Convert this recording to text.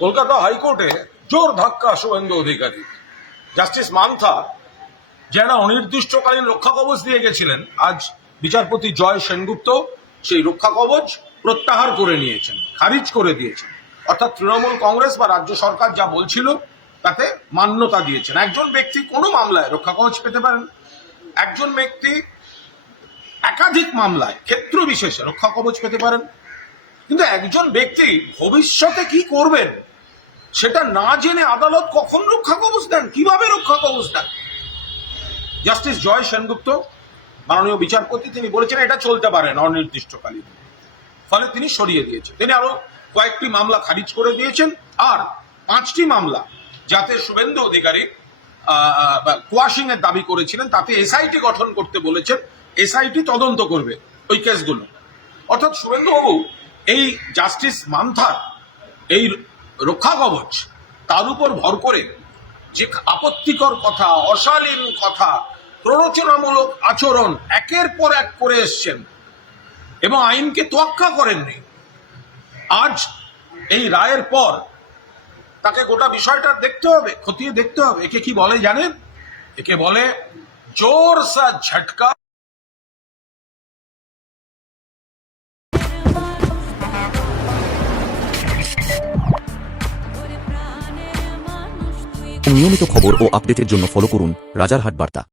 কলকাতা হাইকোর্টে জোর ধাক্কা শুভেন্দু অধিকারী। জাস্টিস মান্থা যারা অনির্দিষ্টকালীন রক্ষা কবচ দিয়ে গেছিলেন, আজ বিচারপতি জয় সেনগুপ্ত সেই রক্ষা কবচ প্রত্যাহার করে নিয়েছেন, খারিজ করে দিয়েছেন। অর্থাৎ তৃণমূল কংগ্রেস বা রাজ্য সরকার যা বলছিল তাতে মান্যতা দিয়েছেন। একজন ব্যক্তি কোনো মামলায় রক্ষা কবচ পেতে পারেন, একজন ব্যক্তি একাধিক মামলায় ক্ষেত্র বিশেষে রক্ষা কবচ পেতে পারেন, কিন্তু একজন ব্যক্তি ভবিষ্যতে কি করবেন সেটা না জেনে আদালত কখন রক্ষা কবচ দেন, কিভাবে রক্ষা কবচ দেন? জাস্টিস জয় সেনগুপ্ত মাননীয় বিচারপতি তিনি বলেছেন এটা চলতে পারে না অনির্দিষ্টকালীন, ফলে তিনি সরিয়ে দিয়েছেন। তিনি আরো কয়েকটি মামলা খারিজ করে দিয়েছেন, আর 5টি মামলা যাতে শুভেন্দু অধিকারী কোয়াশিং এর দাবি করেছিলেন তাতে এসআইটি গঠন করতে বলেছেন, এসআইটি তদন্ত করবে ওই কেসগুলো। অর্থাৎ শুভেন্দুবাবু এই জাস্টিস মান্থার এই রক্ষা কবচ তার উপর ভর করে যে আপত্তিকর কথা, অশালীন কথা, প্ররোচনামূলক আচরণ একের পর এক করে এসছেন এবং আইনকে তোয়াক্কা করেননি। আজ এই রায়ের পর তাকে গোটা বিষয়টা দেখতে হবে, খতিয়ে দেখতে হবে। একে কি বলে জানেন? একে বলে জোর সা ঝটকা। নিয়মিত খবর ও আপডেটের জন্য ফলো করুন রাজারহাট বার্তা।